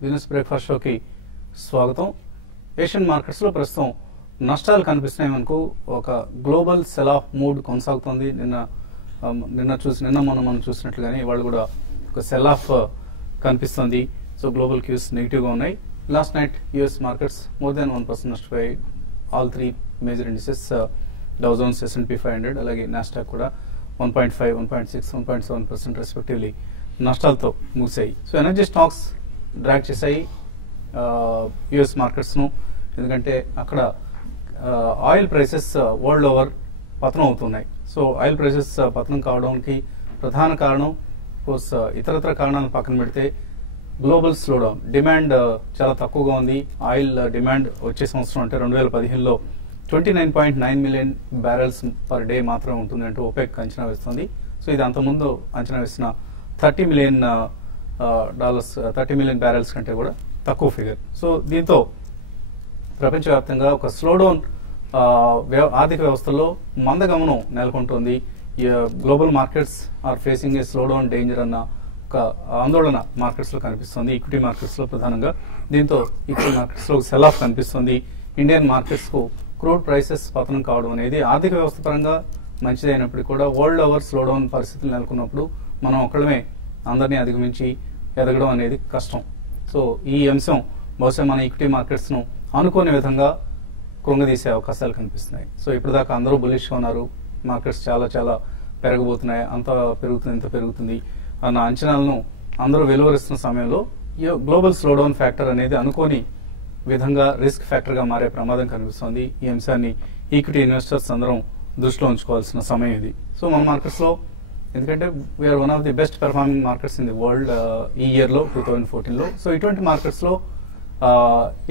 Business breakfast షోకి స్వాగతం. Asian మార్కెట్స్లో ప్రస్తుతం నష్టాలు కనిపిస్తున్నాయి. మనకు ఒక గ్లోబల్ సెల్ ఆఫ్ మూడ్ కొనసాగుతుంది. నిన్న మనం చూసినట్లుగానే ఇవాళ కూడా ఒక సెల్ ఆఫ్ కనిపిస్తుంది. సో గ్లోబల్ క్యూస్ నెగిటివ్గా ఉన్నాయి. Last night US markets more than 1% నష్టపోయాయి. All three major indices Dow Jones, S&P 500 అలాగే నాస్డాక్ కూడా 1.5, 1.6, 1.7% రెస్పెక్టివ్లీ నష్టాలతో మూసాయి. సో ఎనర్జీ స్టాక్స్ డ్రాగ్ చేశాయి యుఎస్ మార్కెట్స్ను. ఎందుకంటే అక్కడ ఆయిల్ ప్రైసెస్ వరల్డ్ ఓవర్ పతనం అవుతున్నాయి. సో ఆయిల్ ప్రైసెస్ పతనం కావడానికి ప్రధాన కారణం కోర్స్ ఇతరత్ర కారణాలను పక్కన పెడితే గ్లోబల్ స్లోడౌన్, డిమాండ్ చాలా తక్కువగా ఉంది. ఆయిల్ డిమాండ్ వచ్చే సంవత్సరం అంటే 2015లో 29.9 మిలియన్ బ్యారెల్స్ పర్ డే మాత్రమే ఉంటుంది అంటూ OPEC అంచనా వేస్తుంది. సో ఇది అంతకుముందు అంచనా వేసిన 30 మిలియన్ బ్యారెల్స్ కంటే కూడా తక్కువ ఫిగర్. సో దీంతో ప్రపంచవ్యాప్తంగా ఒక స్లోడౌన్ ఆర్థిక వ్యవస్థలో మందగమనం నెలకొంటుంది. Global markets are facing a slowdown danger అన్న ఒక ఆందోళన మార్కెట్స్ లో కనిపిస్తుంది. ఈక్విటీ మార్కెట్స్ లో ప్రధానంగా. దీంతో ఈక్విటీ మార్కెట్స్ లో సెల్ ఆఫ్ కనిపిస్తుంది. ఇండియన్ మార్కెట్స్ కు క్రూడ్ ప్రైసెస్ పతనం కావడం అనేది ఆర్థిక వ్యవస్థ పరంగా మంచిదైనప్పటికీ కూడా వరల్డ్ ఓవర్ స్లోడౌన్ పరిస్థితులు నెలకొన్నప్పుడు మనం ఒక్కడమే అందరినీ అధిగమించి ఎదగడం అనేది కష్టం. సో ఈ అంశం బహుశా మన ఈక్విటీ మార్కెట్స్ ను అనుకోని విధంగా కృంగదీసే అవకాశాలు కనిపిస్తున్నాయి. సో ఇప్పటిదాకా అందరూ బులిష్గా ఉన్నారు. మార్కెట్స్ చాలా చాలా పెరగబోతున్నాయి, అంత పెరుగుతుంది, ఇంత పెరుగుతుంది అన్న అంచనాలను అందరూ వెలువరిస్తున్న సమయంలో గ్లోబల్ స్లోడౌన్ ఫ్యాక్టర్ అనేది అనుకోని విధంగా రిస్క్ ఫ్యాక్టర్ గా మారే ప్రమాదం కనిపిస్తుంది. ఈ అంశాన్ని ఈక్విటీ ఇన్వెస్టర్స్ అందరం దృష్టిలో ఉంచుకోవాల్సిన సమయం ఇది. సో మన మార్కెట్స్ లో ఎందుకంటే we are one of the best performing markets in the world ఈ ఇయర్ లో 2014లో. సో ఇటువంటి మార్కెట్స్ లో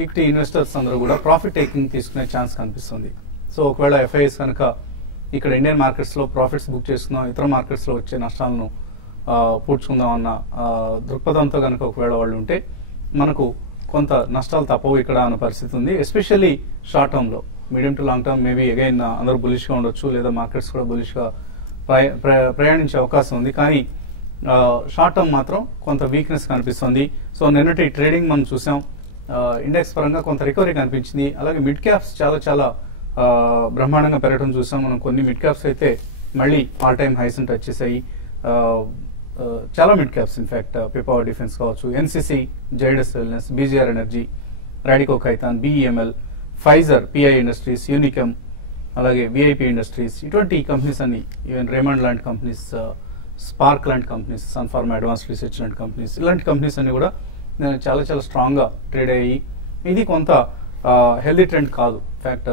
ఈక్విటీ ఇన్వెస్టర్స్ అందరూ కూడా ప్రాఫిట్ టేకింగ్ తీసుకునే ఛాన్స్ కనిపిస్తుంది. సో ఒకవేళ FIS కనుక ఇక్కడ ఇండియన్ మార్కెట్స్ లో ప్రాఫిట్స్ బుక్ చేసుకుందాం, ఇతర మార్కెట్స్ లో వచ్చే నష్టాలను పూడ్చుకుందాం అన్న దృక్పథంతో కనుక ఒకవేళ వాళ్ళు ఉంటే మనకు కొంత నష్టాలు తప్పవు ఇక్కడ అన్న పరిస్థితి ఉంది. ఎస్పెషల్లీ షార్ట్ టర్మ్ లో. Medium to long term maybe again అందరూ బులిష్ గా ఉండొచ్చు, లేదా మార్కెట్స్ కూడా బులిష్ గా ప్రయాణించే అవకాశం ఉంది. కానీ షార్ట్ టర్మ్ మాత్రం కొంత వీక్నెస్ కనిపిస్తుంది. సో నిన్నటి ట్రేడింగ్ మనం చూసాం. ఇండెక్స్ పరంగా కొంత రికవరీ కనిపించింది. అలాగే మిడ్ క్యాప్స్ చాలా చాలా బ్రహ్మాండంగా పెరగడం చూసాం మనం. కొన్ని మిడ్ క్యాప్స్ అయితే మళ్ళీ ఆల్ టైమ్ హైస్ టచ్ చేశాయి. చాలా మిడ్ క్యాప్స్ ఇన్ఫాక్ట్ పిపవర్ డిఫెన్స్ కావచ్చు, NCC, Zydus wellness, BGR energy, Radico Khaitan, BEML, Pfizer, PI industries, Unichem, అలాగే VIP ఇండస్ట్రీస్, ఇటువంటి కంపెనీస్ అన్ని, ఈవెన్ రేమండ్ లాంటి కంపెనీస్, స్పార్క్ లాంటి కంపెనీస్, సన్ఫార్మా అడ్వాన్స్ రీసెర్చ్ లాంటి కంపెనీస్, ఇలాంటి కంపెనీస్ అన్ని కూడా చాలా చాలా స్ట్రాంగ్ గా ట్రేడ్ అయ్యాయి. ఇది కొంత హెల్దీ ట్రెండ్ కాదు. ఇన్ఫాక్ట్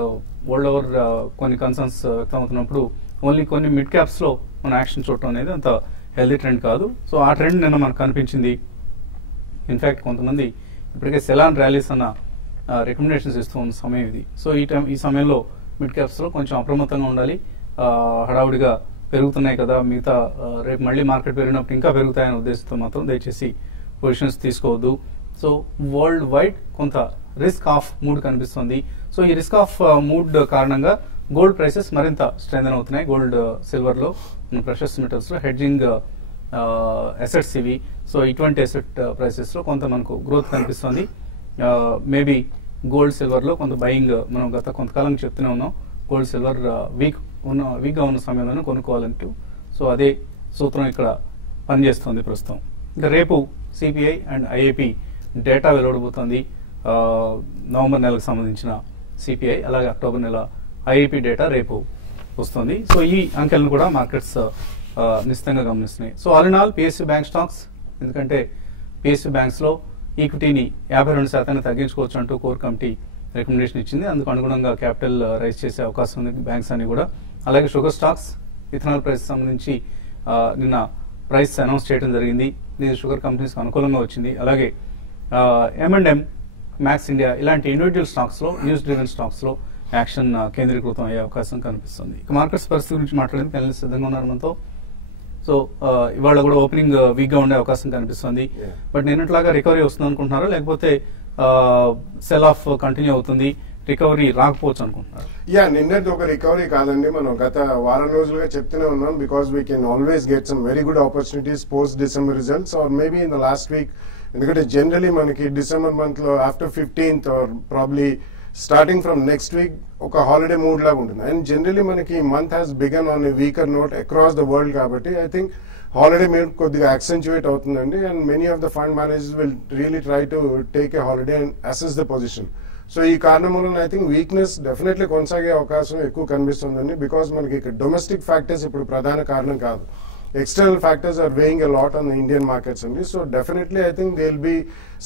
వరల్డ్ ఓవర్ కొన్ని కన్సర్న్స్ వ్యక్తం అవుతున్నప్పుడు ఓన్లీ కొన్ని మిడ్ క్యాప్స్ లో మన యాక్షన్ చూడటం అనేది అంత హెల్దీ ట్రెండ్ కాదు. సో ఆ ట్రెండ్ నిన్న మనకు కనిపించింది. ఇన్ఫాక్ట్ కొంతమంది ఇప్పటికే సెలాన్ ర్యాలీస్ అన్న రికమెండేషన్స్ ఇస్తూ ఉన్న సమయం ఇది. సో ఈ సమయంలో మిడ్ క్యాప్స్ లో కొంచెం అప్రమత్తంగా ఉండాలి. హడావుడిగా పెరుగుతున్నాయి కదా, మిగతా రేపు మళ్ళీ మార్కెట్ పెరిగినప్పుడు ఇంకా పెరుగుతాయనే ఉద్దేశంతో మాత్రం దయచేసి పొజిషన్స్ తీసుకోవద్దు. సో వరల్డ్ వైడ్ కొంత రిస్క్ ఆఫ్ మూడ్ కనిపిస్తుంది. సో ఈ రిస్క్ ఆఫ్ మూడ్ కారణంగా గోల్డ్ ప్రైసెస్ మరింత స్ట్రెంథెన్ అవుతున్నాయి. గోల్డ్, సిల్వర్ లో, ప్రెషస్ మెటల్స్ లో హెడ్జింగ్ అసెట్స్ ఇవి. సో ఇటువంటి అసెట్ ప్రైసెస్ లో కొంత మనకు గ్రోత్ కనిపిస్తుంది. మేబీ గోల్డ్, సిల్వర్ లో కొంత బయింగ్ మనం గత కొంతకాలం చెప్తూనే ఉన్నాం. గోల్డ్, సిల్వర్ వీక్ గా ఉన్న సమయంలోనే కొనుక్కోవాలంటూ. సో అదే సూత్రం ఇక్కడ పనిచేస్తుంది ప్రస్తుతం. ఇంకా రేపు CPI అండ్ IIP డేటా వెలువడబోతోంది. నవంబర్ నెలకు సంబంధించిన CPI, అలాగే అక్టోబర్ నెల IIP డేటా రేపు వస్తుంది. సో ఈ అంకెలను కూడా మార్కెట్స్ నిశ్చితంగా గమనిస్తున్నాయి. So all in all PSU bank stocks, ఎందుకంటే PSU బ్యాంక్స్ లో ఈక్విటీని 52% తగ్గించుకోవచ్చు అంటూ కోర్ కమిటీ రికమెండేషన్ ఇచ్చింది. అందుకు అనుగుణంగా క్యాపిటల్ రైజ్ చేసే అవకాశం ఉంది బ్యాంక్స్ అని కూడా. అలాగే షుగర్ స్టాక్స్, ఇథనాల్ ప్రైస్ సంబంధించి నిన్న ప్రైస్ అనౌన్స్ చేయడం జరిగింది. ఇది షుగర్ కంపెనీస్ అనుకూలంగా వచ్చింది. అలాగే M&M, మ్యాక్స్ ఇండియా ఇలాంటి ఇండివిజువల్ స్టాక్స్ లో, న్యూస్ డ్రివెన్ స్టాక్స్ లో యాక్షన్ కేంద్రీకృతం అయ్యే అవకాశం కనిపిస్తుంది. ఇక మార్కెట్స్ పరిస్థితి గురించి మాట్లాడేందుకు అనలిస్ట్ సిద్ధంగా ఉన్నారు మనతో. సో ఇవాళ కూడా ఓపెనింగ్ వీక్ గా ఉండే అవకాశం కనిపిస్తుంది. బట్ నిన్నట్లాగా రికవరీ వస్తుంది అనుకుంటున్నారా, లేకపోతే సెల్ ఆఫ్ కంటిన్యూ అవుతుంది, రికవరీ రాకపోవచ్చు అనుకుంటున్నారు? నిన్నటి ఒక రికవరీ కాదండి, మనం గత వారం రోజులుగా చెప్తూనే ఉన్నాం. Because we can always get some very good opportunities post December results, or maybe in the last week ఎందుకంటే జనరలీ మనకి డిసెంబర్ మంత్ లో after 15th or probably starting from next week ఒక హాలిడే మూడ్ లాగా ఉంటుంది. And generally మనకి month has begun on a weaker note across the world కాబట్టి I think holiday mood కొద్దిగా accentuate అవుతుందండి. And many of the fund managers will really try to take a holiday and assess the position. So ఈ కారణం వలన I think weakness definitely కొనసాగే అవకాశం ఎక్కువ కనిపిస్తుందండి. బికాస్ మనకి ఇక్కడ డొమెస్టిక్ ఫ్యాక్టర్స్ ఇప్పుడు ప్రధాన కారణం కాదు, external factors are weighing a lot on the Indian markets only. So definitely I think there will be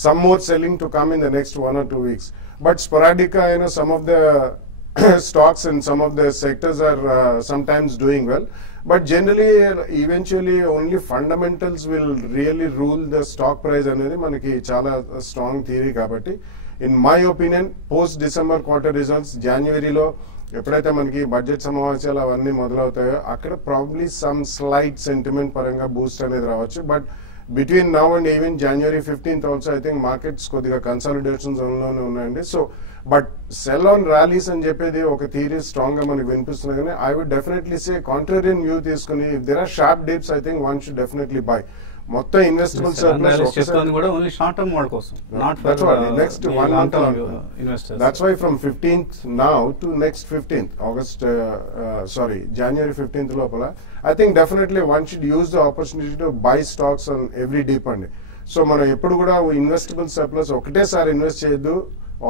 some more selling to come in the next 1 or 2 weeks. But sporadic, some of the stocks and some of the sectors are sometimes doing well. But generally, eventually only fundamentals will really rule the stock price అనేది మనకి చాలా strong theory కాబట్టి in my opinion post December quarter results Januaryలో ఎప్పుడైతే మనకి budget సమావేశాలు అవన్నీ మొదలవుతాయో అక్కడ ప్రాబ్లీ సమ్ స్లైట్ సెంటిమెంట్ పరంగా బూస్ట్ అనేది రావచ్చు. But between now and even January 15th also I think markets కొద్దిగా కన్సాలిడేషన్ జోన్ లోనే ఉన్నాయండి. So but sell on rallies అని చెప్పేది ఒక థియరీ స్ట్రాంగ్ గా మనకి వినిపిస్తుంది. కానీ I would definitely say contrarian view తీసుకుని if there are sharp dips I think one should definitely buy. మొత్తం ఇన్వెస్టబుల్ సర్ప్లస్ కూడా ఓన్లీ షార్ట్ టర్మ్ వాళ్ళ కోసం, not for next 1 month investors. That's why from 15th now to next 15th January 15th లోపల I think definitely one should use the opportunity to buy stocks on every dip అండి. So మనం ఎప్పుడు కూడా investable surplus ఒకటేసారి invest చేయొద్దు,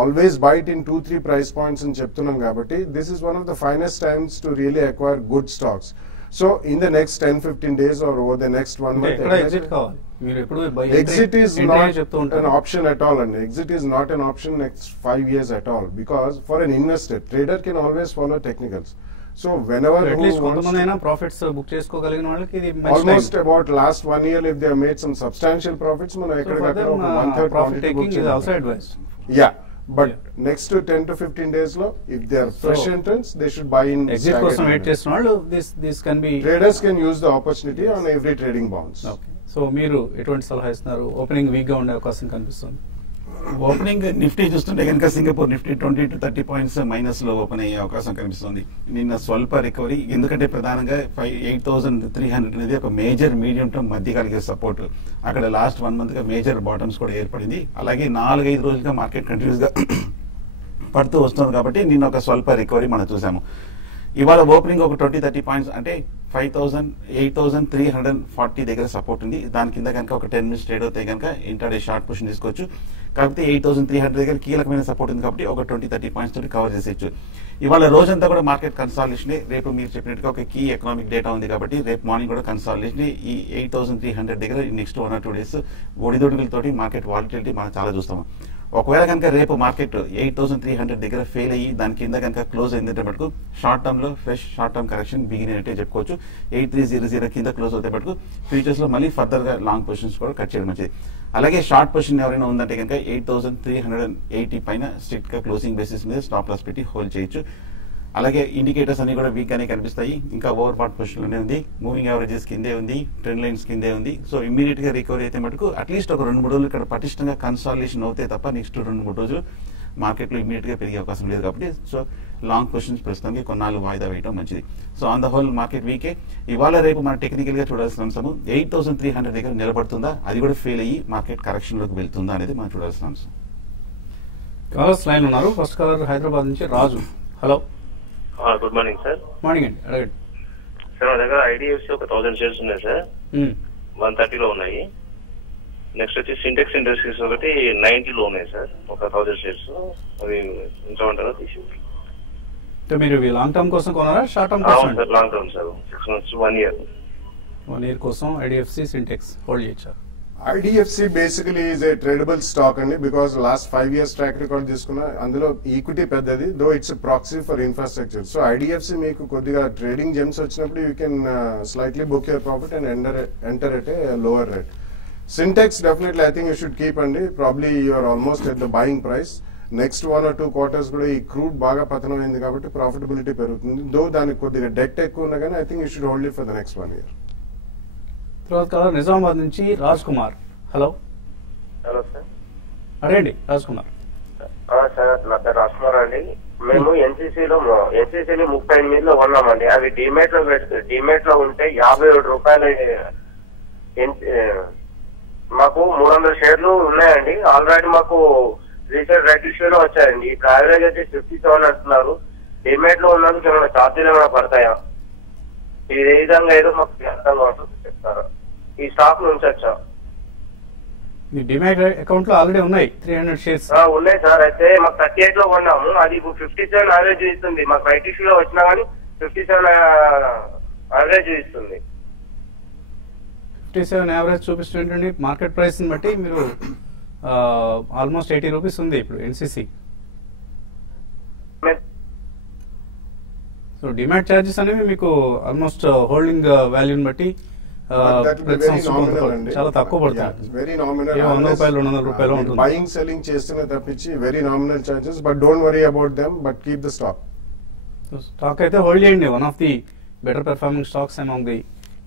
always buy it in 2-3 price points అని చెప్తున్నాం కాబట్టి this is one of the finest times to really acquire good stocks. So in the next 10-15 days or over the next 1 month, exit is not an option at all, and exit is not an option next 5 years at all, because for an investor, trader can always follow technicals. So whenever at least kontamandaina profits book chesukogaligina vallaki idi almost about last 1 year if they have made some substantial profits మనం ఎక్కడికక్కడ ఒక 1/3 profit taking is also advised. Yeah. But next to 10 to 15 days lo, if they are fresh entrants, they should buy in. Exit కోసం wait చేస్తున్నారు. This can be traders can use the opportunity on every trading bonds. Okay. So మీరు ఎటువంటి సలహా ఇస్తున్నారు? Opening week గా ఉండే అవకాశం కనిపిస్తుంది. ఓపెనింగ్ నిఫ్టీ చూస్తుంటే కనుక Singapore Nifty 20 to 30 points minus లో ఓపెన్ అయ్యే అవకాశం కనిపిస్తుంది. నిన్న స్వల్ప రికవరీ, ఎందుకంటే ప్రధానంగా 8,300 అనేది ఒక మేజర్ మీడియం టర్మ్ మధ్యకాలిక సపోర్ట్. అక్కడ లాస్ట్ 1 month గా మేజర్ బాటమ్స్ కూడా ఏర్పడింది. అలాగే 4-5 రోజులుగా మార్కెట్ కంటిన్యూస్ గా పడుతూ వస్తుంది కాబట్టి నిన్న ఒక స్వల్ప రికవరీ మనం చూసాము. ఇవాళ ఓపెనింగ్ ఒక 20-30 పాయింట్స్ అంటే 8,340 దగ్గర సపోర్ట్ ఉంది. దాని కింద కనుక ఒక 10 minutes ట్రేడ్ అవుతాయి కనుక ఇంటర్డే షార్ట్ పొజిషన్ తీసుకోవచ్చు. కాకపోతే 8,300 దగ్గర కీలకమైన సపోర్ట్ ఉంది కాబట్టి ఒక 20-30 పాయింట్స్ తోటి కవర్ చేసేయచ్చు. ఇవాళ రోజంతా కూడా మార్కెట్ కన్సాలిడేషన్. రేపు మీరు చెప్పినట్టుగా ఒక కీ ఎకనామిక్ డేటా ఉంది కాబట్టి రేపు మార్నింగ్ కూడా కన్సాలిడేషన్. ఈ 8,300 దగ్గర నెక్స్ట్ 1 or 2 days ఒడిదొడుగులతోటి మార్కెట్ వాలిటిలిటీ మనం చాలా చూస్తాము. ఒకవేళ కనుక రేపు మార్కెట్ 8,300 దగ్గర ఫెయిల్ అయ్యి దాని కింద కనుక క్లోజ్ అయిందంటే మటుకు షార్ట్ టర్మ్ లో fresh short term correction begin అయినట్టే చెప్పుకోవచ్చు. 8,300 కింద క్లోజ్ అవుతే మటుకు ఫ్యూచర్స్ లో మళ్ళీ ఫర్దర్ గా లాంగ్ పొజిషన్స్ కూడా కట్ చేయడం మంచిది. అలాగే షార్ట్ పొజిషన్ ఎవరైనా ఉందంటే కనుక 8,380 పైన స్ట్రిక్ట్ గా క్లోజింగ్ బేసిస్ మీద స్టాప్ లాస్ పెట్టి హోల్డ్ చేయొచ్చు. అలాగే ఇండికేటర్స్ అన్ని కూడా వీక్ గానే కనిపిస్తాయి. ఇంకా ఓవర్ పార్ట్ పొజిషన్ లోనే ఉంది, మూవింగ్ యావరేజెస్ కిందే ఉంది, ట్రెండ్ లైన్స్ కిందే ఉంది. సో ఇమీడియట్ గా రికవరీ అయితే మటుకు అట్లీస్ట్ ఒక 2-3 రోజులు ఇక్కడ పటిష్టంగా కన్సాలిడేషన్ అవుతాయి తప్ప నెక్స్ట్ 2-3 రోజులు మార్కెట్ లో ఇమీడియట్ గా పెరిగే అవకాశం లేదు కాబట్టి సో లాంగ్ పొజిషన్స్ ప్రస్తుతానికి కొన్నాళ్ళు వాయిదా వేయడం మంచిది. So on the whole market weak. ఇవాళ రేపు మనం టెక్నికల్ గా చూడాల్సిన అంశం 8,300 దగ్గర నిలబడుతుందా, అది కూడా ఫెయిల్ అయ్యి మార్కెట్ కరెక్షన్ లోకి వెళ్తుందా అనేది మనం చూడాల్సిన అంశం. కాలర్స్ లైన్ ఉన్నారు. ఫస్ట్ కాలర్ హైదరాబాద్ నుంచి Raju. Hello, good morning sir. Morning అండి, అడగండి సార్. మా దగ్గర ఐడిఎఫ్సి ఒక 1000 shares ఉన్నాయి సార్, 130లో ఉన్నాయి. నెక్స్ట్ వచ్చి సింటెక్స్ ఇండస్ట్రీస్ ఒకటి 90లో ఉన్నాయి సార్, ఒక 1000 shares. అవి ఉంచమంటారా తీసి? మీరు లాంగ్ టర్మ్ కోసం కొన్నారా, షార్ట్ టర్మ్ కోసం? Sir long term sir, 6 months 1 year. 1 year కోసం ఐడిఎఫ్సి సింటెక్స్ హోల్డ్ చేయొచ్చా? IDFC basically is a tradable stock అండి, because last 5 years track record తీసుకున్నా అందులో ఈక్విటీ పెద్దది, though it's proxy for infrastructure. So IDFC మీకు కొద్దిగా ట్రేడింగ్ జెమ్స్ వచ్చినప్పుడు you can slightly book your profit and enter at a lower rate. Syntex definitely I think you should keep అండి, probably you are almost at the buying price. Next 1 or 2 quarters కూడా ఈ crude బాగా పతనం అయింది కాబట్టి profitability పెరుగుతుంది. దో దానికి కొద్దిగా డెట్ ఎక్కువ ఉన్నా కానీ I think you should hold it for the next 1 year. తర్వాత కాలర్ నిజామాబాద్ నుంచి Raj Kumar. Hello. Hello sir, అడగండి రాజ్ కుమార్. సార్ నా పేరు రాజ్ కుమార్ అండి. మేము ఎన్సీసీలో 38 కొన్నామండి. అవి డిమేట్ లో ఉంటే 57 రూపాయలు మాకు 300 షేర్లు ఉన్నాయండి. ఆల్రెడీ మాకు రీసెంట్ రైట్ ఇష్యూలో వచ్చాయండి. ఇప్పుడు యావరేజ్ అయితే 57 అంటున్నారు. డిమేట్ లో ఉన్నందుకు ఏమైనా ఛార్జీలు ఏమైనా పడతాయా? ఇది ఏ విధంగా ఏదో మాకు అర్థం కావట్లేదు, చెప్తారా? ఈ స్టాక్ నుంచి వచ్చా మీ డిమాట్ అకౌంట్ లో ఆల్రెడీ ఉన్నాయి 300 షేర్స్ ఉన్నాయి సార్. అయితే మాకు 38 లో కొన్నాము, అది ఇప్పుడు 57 యావరేజ్ ఇస్తుంది. మాకు రైట్ ఇష్యూలో వచ్చినా కానీ 57 యావరేజ్ ఇస్తుంది. 57 యావరేజ్ చూపిస్తుంటే మార్కెట్ ప్రైస్ ని బట్టి మీరు ఆల్మోస్ట్ 80 రూపీస్ ఉంది ఇప్పుడు ఎన్సిసి. సో డిమాట్ ఛార్జెస్ అనేవి మీకు ఆల్మోస్ట్ హోల్డింగ్ వాల్యూని బట్టి చాలా తక్కువ పడుతుంది. వెరీ నామినల్, 100 రూపాయలు 200 రూపాయలు ఉంటుంది. బయింగ్ సెల్లింగ్ చేస్తున్న తప్పించి very nominal charges. But don't worry about them, but keep the stock. Stock అయితే హోల్డ్ చేయండి. One of the better performing stocks among the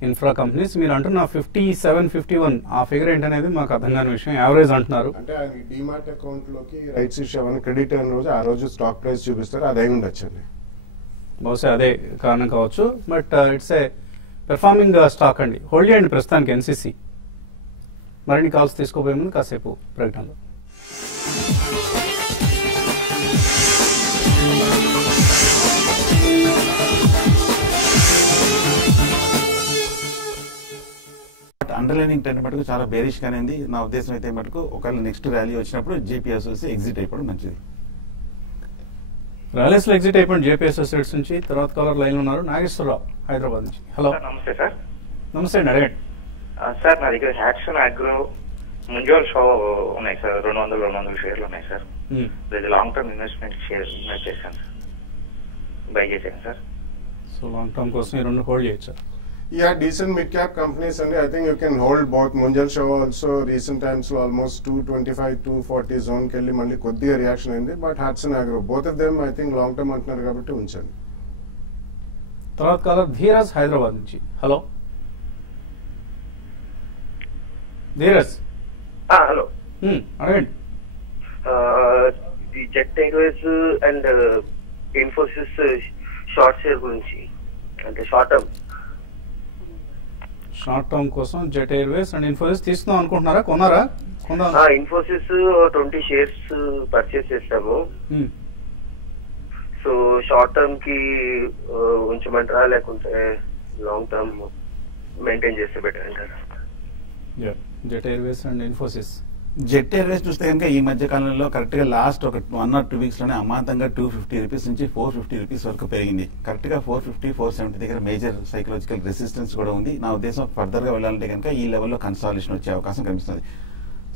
infra companies. మీరు అంటున్న 57, 51 ఆ ఫిగర్ ఏంటనేది మాకు అర్థం కాని విషయం. యావరేజ్ అంటున్నారు అంటే ఆయన డిమాట్ అకౌంట్ లోకి రైట్స్ ఇష్యూ అవన్నీ క్రెడిట్ అయిన రోజు ఆ రోజు స్టాక్ ప్రైస్ చూపిస్తారు, అదే ఉండొచ్చండి. బహుశా అదే కారణం కావచ్చు. But it's a performing stock అండి. హోల్డ్ చేయండి ప్రస్తుతానికి ఎన్సిసి. మరిన్ని కాల్స్ తీసుకోబోయే ముందు కాసేపు ప్రకటనలో. అండర్లైనింగ్ ట్రెండ్ మటుకు చాలా బేరిష్ గానే ఉంది. నా ఉద్దేశం అయితే మటుకు ఒకవేళ నెక్స్ట్ ర్యాలీ వచ్చినప్పుడు జేపీ అసోసియేట్స్ ఎగ్జిట్ అయిపోవడం మంచిది. ర్యాలీస్ లో ఎగ్జిట్ అయిపోయింది జేపీ అసోసియేట్స్ నుంచి. తర్వాత కాలర్ లైన్ ఉన్నారు నాగేశ్వరరావు హైదరాబాద్ నుంచి. హలో. నమస్తే సార్. నమస్తే అండి, అడగండి. సార్ నా దగ్గర హ్యాట్సన్ అగ్రో ముంజోల్ షో ఉన్నాయి సార్. 200 షేర్లు ఉన్నాయి సార్. ఇది లాంగ్ టర్మ్ ఇన్వెస్ట్మెంట్ షేర్ చేశాను సార్, బై చేశాను సార్. సో లాంగ్ టర్మ్ కోసం ఈ రెండు హోల్డ్ చేయొచ్చు. Yeah, decent mid-cap companies, and I think you can hold both. Munjal Show also recent times lo almost 225, 240 zone kelli malli koddiga reaction ayindi, but Hudson Agro, both of them I think long term antunaru kabatti unchandi. తర్వాత caller Dheeraj Hyderabad నుంచి. Hello Dheeraj. Hello, అడగండి. The jet Airways and Infosys short share గురించి, అంటే short term కోసం jet Airways and Infosys తీసుకుందాం అనుకుంటున్నారా? కొన్నారా? Infosys 20 shares purchase చేస్తాము. సో షార్ట్ టర్మ్ కి ఉంచమంటారా, లేకుంటే లాంగ్ టర్మ్ మెయింటైన్ చేస్తే బెటర్ అంటారా? Jet Airways and Infosys. Jet Airways చూస్తే కనుక ఈ మధ్య కాలంలో కరెక్ట్ గా లాస్ట్ ఒక 1 or 2 వీక్స్ లోనే అమాంతంగా 250 రూపీస్ నుంచి 450 రూపీస్ వరకు పెరిగింది. కరెక్ట్ గా 450, 470 దగ్గర మేజర్ సైకలాజికల్ రెసిస్టెన్స్ కూడా ఉంది. నా ఉద్దేశం ఫర్దర్ గా వెళ్ళాలంటే కనుక ఈ లెవెల్లో కన్సాలిడేషన్ వచ్చే అవకాశం కనిపిస్తుంది.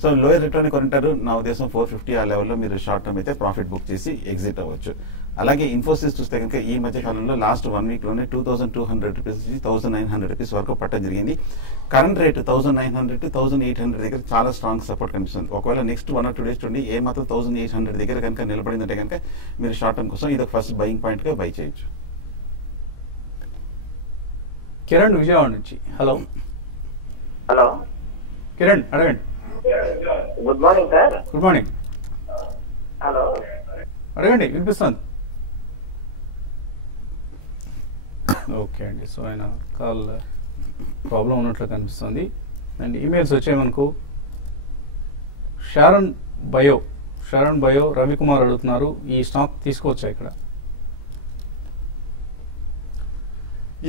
సో లోయర్ రిటర్న్ కొంటారు. నా ఉద్దేశం 450 ఆ లెవెల్లో మీరు షార్ట్ టర్మ్ అయితే ప్రాఫిట్ బుక్ చేసి ఎగ్జిట్ అవ్వచ్చు. అలాగే ఇన్ఫోసిస్ చూస్తే కనుక ఈ మధ్య కాలంలో లాస్ట్ 1 వీక్ లోనే 2200 రూపీస్ నుంచి 1900 రూపీస్ వరకు పట్టడం జరిగింది. కరెంట్ రేట్ 1900 to 1800 దగ్గర చాలా స్ట్రాంగ్ సపోర్ట్ కనిపిస్తుంది. ఒకవేళ నెక్స్ట్ 1 or 2 డేస్ నుండి ఏ మాత్రం 1800 దగ్గర కనుక నిలబడిందంటే కనుక మీరు షార్ట్ టర్మ్ కోసం ఇది ఫస్ట్ బయింగ్ పాయింట్ గా బై చేయొచ్చు. కిరణ్ విజయవాడ నుంచి. హలో. హలో కిరణ్ అడగండి. Good morning sir. Good morning. Hello అడగండి, వినిపిస్తుంది. ఓకే అండి. సో ఆయన కాల్ ప్రాబ్లం ఉన్నట్లు కనిపిస్తుంది. అండ్ ఈమెయిల్స్ వచ్చాయి మనకు. షారన్ బయో రవికుమార్ అడుగుతున్నారు, ఈ స్టాక్ తీసుకోవచ్చా ఇక్కడ?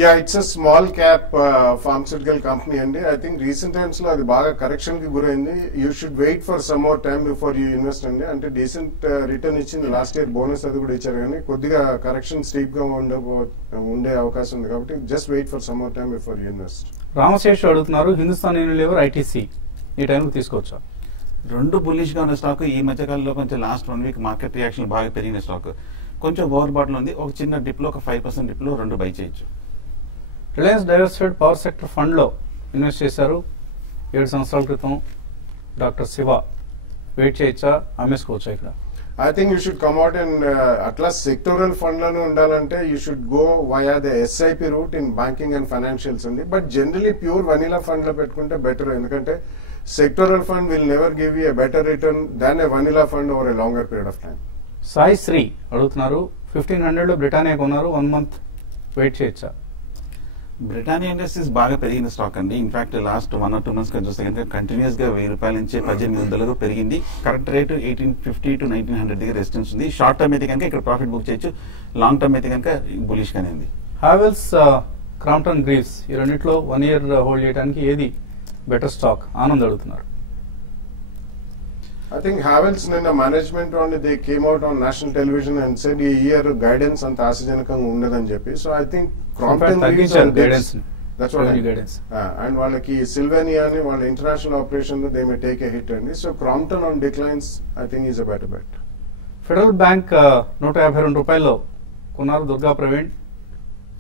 Yeah, it's a small cap pharmaceutical company and I think recent times lo adi baga correction ki gurayindi. You should wait for some more time before you invest andi. Ante decent return ichindi last year, bonus adi kuda icharu gaani koddiga correction steep ga unde avakasam undi kabatti just wait for some more time before you invest. రామశేష్ అడుగుతున్నారు, Hindustan Unilever ITC ఈ టైంకి తీసుకోవచ్చా? రెండు bullish గా ఉన్న stock ఈ మధ్య కాలంలో కొంచెం లాస్ట్ 1 వీక్ మార్కెట్ రియాక్షన్ బాగా పెరిగిన స్టాక్. కొంచెం ఓవర్ బాట్ లో ఉంది. ఒక చిన్న డిప్ లో ఒక 5% డిప్ లో రెండు బై చేయొచ్చు. Reliance diversified power sector fund లో ఇన్వెస్ట్ చేశారు 7 సంవత్సరాల క్రితం. డాక్టర్ శివ వెయిట్ చేయొచ్చా, అమ్మేసుకోవచ్చా ఇక్కడ? I think you should come out and atla sectoral fund lanu undalante you should go via the SIP route in banking and financials andi, but generally pure vanilla fund lo pettukunte better endukante sectoral fund will never give you a better return than a vanilla fund over a longer period of time. Sai Shri అడుగుతున్నారు, 1500 లో Britannia కొన్నారు, 1 month wait చేయొచ్చా? Britannia industries బాగా పెరిగిన stock అండి. In fact last 1 or 2 months చూస్తే కనుక continuous గా ₹1000 నుంచి 1800 పెరిగింది. కరెంట్ రేటు 1850 to 1900 దగ్గర రెసిస్టెన్స్ ఉంది. షార్ట్ టర్మ్ అయితే కనుక ఇక్కడ ప్రాఫిట్ బుక్ చేయొచ్చు. లాంగ్ టర్మ్ అయితే కనుక బులిష్ గానే ఉంది. హావెల్స్, క్రాంప్టన్ గ్రీవ్స్ ఈ రెండిట్లో 1 year హోల్డ్ చేయడానికి ఏది బెటర్ స్టాక్? ఆనంద్ అడుగుతున్నారు. I think Havells నిన్న management only they came out on national television and said ఈ ఇయర్ గైడెన్స్ అంత ఆశాజనకంగా ఉండదని చెప్పి. So I think Crompton guidance that's what guidance and వాళ్ళకి సిల్వేనియా అని వాళ్ళ international operation they may take a hit అండి. So Crompton on declines I think is a better bet. Federal bank ₹152 కొన్నారు Durga Praveen.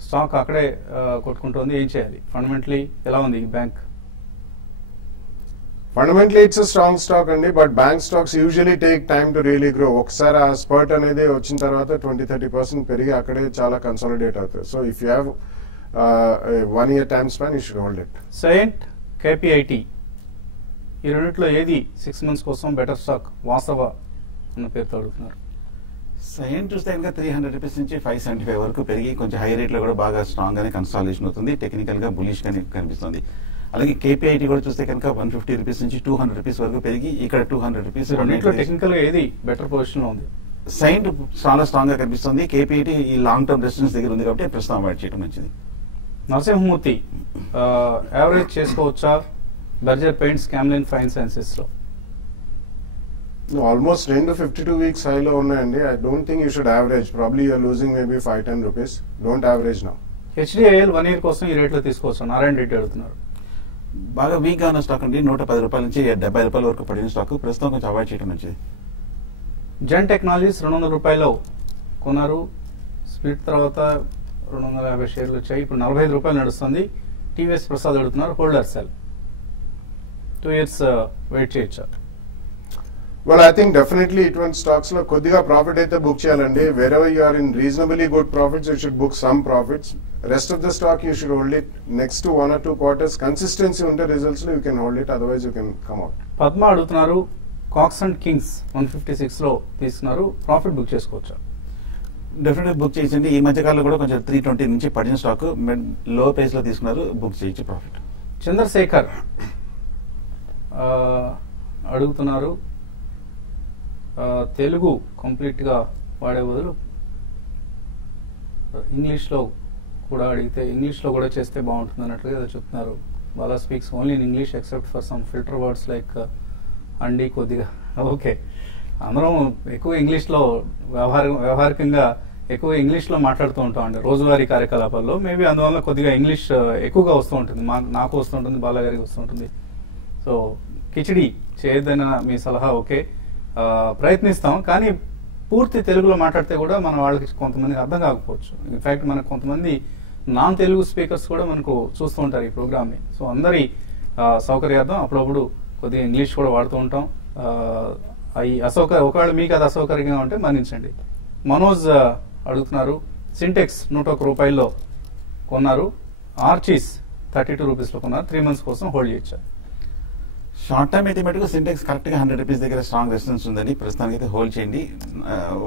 Stock అక్కడే కొట్టుకుంటోంది. ఏం చేయాలి? ఫండమెంటలీ ఎలా ఉంది ఈ bank? Fundamentally it's strong stock అండి, but bank stocks usually take time to really grow. ఒకసారి ఆ స్పర్ట్ అనేది వచ్చిన తర్వాత 20-30% పెరిగి అక్కడే చాలా కన్సాలిడేట్ అవుతుంది. So if you have 1 year time span you should hold it. Cyient, KPIT ఈ రెండిట్లో ఏది 6 months కోసం బెటర్ స్టాక్? వాసవ అన్న పేరుతో అడుగుతున్నారు. సైన్ చూస్తే కనుక ₹300 నుంచి $575 వరకు పెరిగి కొంచెం హై రేట్ లో కూడా బాగా స్ట్రాంగ్ గానే కన్సాలిడేషన్ అవుతుంది. టెక్నికల్ గా బులిష్ గానే కనిపిస్తుంది. అలాగే కేపీఐటీ కూడా చూస్తే కనుక ₹150 నుంచి $200 వరకు పెరిగి ఇక్కడ $200. రెండింటిలో టెక్నికల్ గా ఏది బెటర్ పొజిషన్ లో ఉంది? సైన్ చాలా స్ట్రాంగ్ గా కనిపిస్తుంది. కేపీఐటీ ఈ లాంగ్ టర్మ్ రెసిస్టెన్స్ దగ్గర ఉంది కాబట్టి ప్రస్తుతం అవాయిడ్ చేయడం మంచిది. నరసింహమూర్తి, యావరేజ్ చేసుకోవచ్చా Berger Paints, Camlin fine sciences లో? ఆల్మోస్ట్ 10 to 52 weeks హై లో ఉన్నాయండి. I don't think you should average. Probably you're losing maybe ₹5-10. Don't average now. HDIL 1 year కోసం ఈ రేట్ లో తీసుకోవచ్చు? నారాయణ రెడ్డి అడుగుతున్నారు. బాగా వీక్ గా ఉన్న స్టాక్ అండి. ₹110 నుంచి ₹70 వరకు పడిన స్టాక్ ప్రస్తుతం కొంచెం అవాయిడ్ చేయడం మంచిది. జెన్ టెక్నాలజీస్ ₹200 కొన్నారు. స్ప్లిట్ తర్వాత 250 షేర్లు వచ్చాయి. ఇప్పుడు ₹45 నడుస్తుంది. టీవీఎస్ ప్రసాద్ అడుగుతున్నారు. హోల్డర్ సెల్ 2 years వెయిట్ చేయొచ్చా? వెల్ ఐ థింక్ డెఫినెట్లీ ఇటువంటి స్టాక్స్ లో కొద్దిగా ప్రాఫిట్ అయితే బుక్ చేయాలండి. Wherever you are in reasonably good profits you should book some profits. Rest of the stock you should hold it next to 1 or 2 quarters. Consistency unte results lo you can hold it, otherwise you can come out. Padma అడుగుతున్నారు. Cox and Kings 156 లో తీసుకున్నారు. Profit book చేసుకోవచ్చా? Definite book చేయండి. ఈ మధ్య కాలంలో కూడా కొంచెం 320 నుంచి పడిన స్టాక్ లో ప్రైస్ లో తీసుకున్నారు. బుక్ చేయొచ్చు ప్రాఫిట్. చంద్రశేఖర్ అడుగుతున్నారు. తెలుగు కంప్లీట్ గా వాడే బదులు ఇంగ్లీష్ లో కూడా అడిగితే ఇంగ్లీష్ లో కూడా చేస్తే బాగుంటుంది అన్నట్లుగా ఏదో చెప్తున్నారు. Bala speaks only in English except for some filter words like అండి కొద్దిగా. ఓకే, అందరం ఎక్కువ ఇంగ్లీష్ లో వ్యవహారికంగా ఎక్కువ ఇంగ్లీష్ లో మాట్లాడుతూ ఉంటాం అండి రోజువారీ కార్యకలాపాల్లో. మేబీ అందువల్ల కొద్దిగా ఇంగ్లీష్ ఎక్కువగా వస్తూ ఉంటుంది. నాకు వస్తుంటుంది, బాలా గారికి వస్తుంటుంది. సో కిచిడి చేయొద్దన్న మీ సలహా ఓకే, ప్రయత్నిస్తాం. కానీ పూర్తి తెలుగులో మాట్లాడితే కూడా మన వాళ్ళకి కొంతమందికి అర్థం కాకపోవచ్చు. ఇన్ఫాక్ట్ మనకు కొంతమంది నాన్ తెలుగు స్పీకర్స్ కూడా మనకు చూస్తూ ఉంటారు ఈ ప్రోగ్రామ్ని. సో అందరి సౌకర్యార్థం అప్పుడప్పుడు కొద్దిగా ఇంగ్లీష్ కూడా వాడుతూ ఉంటాం. అవి ఒకవేళ మీకు అది అసౌకర్యంగా ఉంటే మన్నించండి. మనోజ్ అడుగుతున్నారు. సింటెక్స్ ₹101 కొన్నారు. ఆర్చీస్ ₹32 కొన్నారు. 3 months కోసం హోల్డ్ చేయొచ్చు. షార్ట్ టర్మ్ అయితే మటుకు సింటెక్స్ కరెక్ట్ గా ₹100 దగ్గర స్ట్రాంగ్ రెసిస్టెన్స్ ఉందని ప్రస్తుతానికి అయితే హోల్డ్ చేయండి.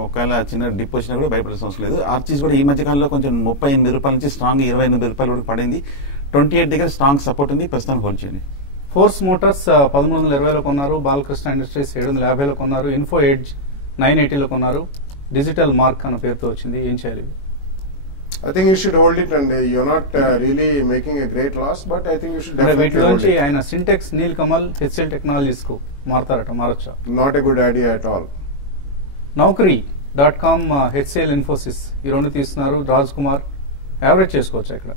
ఒకవేళ చిన్న డిప్ వచ్చినా కూడా భయపడాల్సిన అవసరం లేదు. ఆర్చీస్ కూడా ఈ మధ్య కాలంలో కొంచెం ₹38 నుంచి స్ట్రాంగ్ ₹28 వరకు పడింది. 28 దగ్గర స్ట్రాంగ్ సపోర్ట్ ఉంది. ప్రస్తుతానికి హోల్డ్ చేయండి. ఫోర్స్ మోటార్స్ 1320 కొన్నారు. బాలకృష్ణ ఇండస్ట్రీస్ 750 కొన్నారు. ఇన్ఫో ఎడ్జ్ 980 కొన్నారు. డిజిటల్ మార్క్ అన్న పేరుతో వచ్చింది. ఏం చేయాలి? I think you should hold it and you're not really making a great loss, but I think you should definitely hold it. ఆయన సింటెక్స్, నీల్ కమల్, హెచ్సిఎల్ టెక్నాలజీస్ కు మారొచ్చా? Not a good idea at all. Naukri.com, HCl, Infosys ఈ రెండు తీసుకున్నారు. Raj Kumar average చేసుకోవచ్చా ఇక్కడ?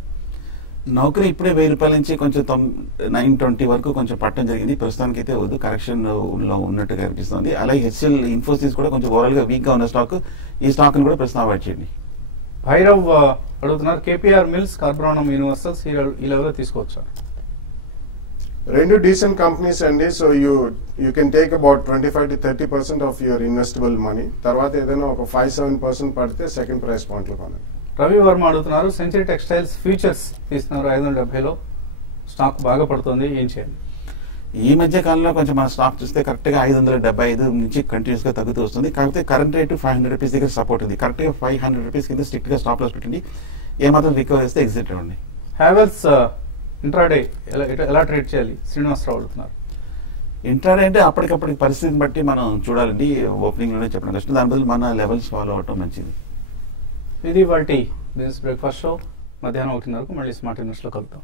నౌకరీ ఇప్పుడే ₹1000 నుంచి కొంచెం 920 వరకు కొంచెం పట్టడం జరిగింది. ప్రస్తుతానికి అయితే వద్దు, కరెక్షన్ లో ఉన్నట్టుగా కనిపిస్తుంది. అలాగే హెచ్సిఎల్, ఇన్ఫోసిస్ కూడా కొంచెం ఓవరాల్ గా వీక్ గా ఉన్న స్టాక్. ఈ స్టాక్ ని కూడా ప్రస్తుతం అవాయిడ్ చేయండి. భైరవ్ అడుగుతున్నారు. కేపీఆర్ మిల్స్, కార్బోనం యూనివర్సల్స్ ఈ లెవెల్లో తీసుకోవచ్చా? రెండు డీసెంట్ కంపెనీస్ అండి. So you can take about 25-30% of your investable money. తర్వాత ఏదైనా ఒక 5-7% పడితే సెకండ్ ప్రైస్ పాయింట్ లో కొనండి. రవి వర్మ అడుగుతున్నారు. సెంచరీ టెక్స్టైల్స్ ఫ్యూచర్స్ తీసుకున్నారు. 570 స్టాక్ బాగా పడుతుంది. ఏం చేయాలి? ఈ మధ్య కాలంలో కొంచెం మన స్టాక్ చూస్తే కరెక్ట్ గా 575 నుంచి కంటిన్యూస్ గా తగ్గుతూ వస్తుంది. కాకపోతే కరెంట్ రేటు ₹500 దగ్గర సపోర్ట్ ఉంది. కరెక్ట్ గా ₹500 కింద స్ట్రిక్ట్ గా స్టాప్ లాస్ పెట్టండి. ఏమాత్రం రికవర్ చేస్తే ఎగ్జిట్ అవ్వండి. హ్యావెల్స్ ఇంట్రాడే ఎలా ట్రేడ్ చేయాలి శ్రీనివాసరావు అడుగుతున్నారు. ఇంట్రాడే అంటే అప్పటికప్పటికి పరిస్థితిని బట్టి మనం చూడాలండి. ఓపెనింగ్ లోనే చెప్పడం కష్టం, దాని బదులు మన లెవెల్స్ ఫాలో అవటం మంచిది. ఇది వాటి బిజినెస్ బ్రేక్ఫాస్ట్ షో. మధ్యాహ్నం 1:30 మళ్ళీ స్మార్ట్ ఇన్వెస్ట్ లో కలుద్దాం.